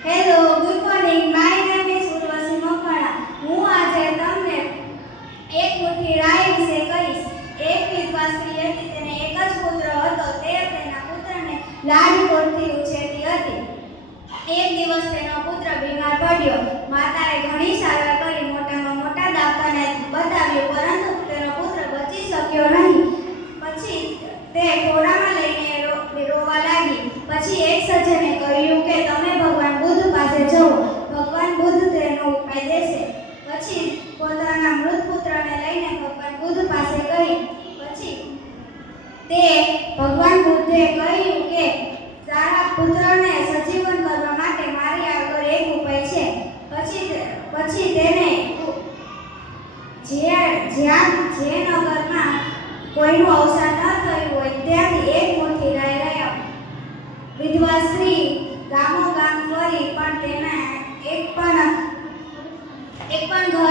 Hello, good morning. My name is Urvashi Mokhara. હું આજે તમને એક મુઠ્ઠી રાઈ વિશે કહીશ. એક વિધવા સ્ત્રી હતી, તેને એક જ પુત્ર હતો. તે તેના પુત્રને લાડકોડથી ઉછેરતી હતી. એક દિવસ તેનો પુત્ર બીમાર પડ્યો. માતાએ ઘણી સારવાર કરી, મોટામાં મોટા દવાખાને બતાવ્યું, પરંતુ તેનો પુત્ર બચી શક્યો નહીં. પછી તે ખોળામાં લઈને રોવા લાગી. પછી એક સજ્જને કહ્યું કે તમે ભગવાન બુદ્ધ પાસે જાઓ, ભગવાન બુદ્ધ તેનો ઉપાય દેશે. પછી પોતાના મૃત પુત્રને લઈને ભગવાન બુદ્ધ પાસે ગઈ. પછી તે ભગવાન બુદ્ધે કહ્યું કે તારા પુત્રને સજીવન કરવા માટે મારી આગળ એક ઉપાય છે. પછી તેને જે નગરમાં કોઈનું અવસાન ન થયું હોય ત્યાંથી એક મુઠ્ઠી રાઈ લઈ આવ. વિધવા સ્ત્રી ગામો ગામ ફરી, પણ તેના એક પણ ઘર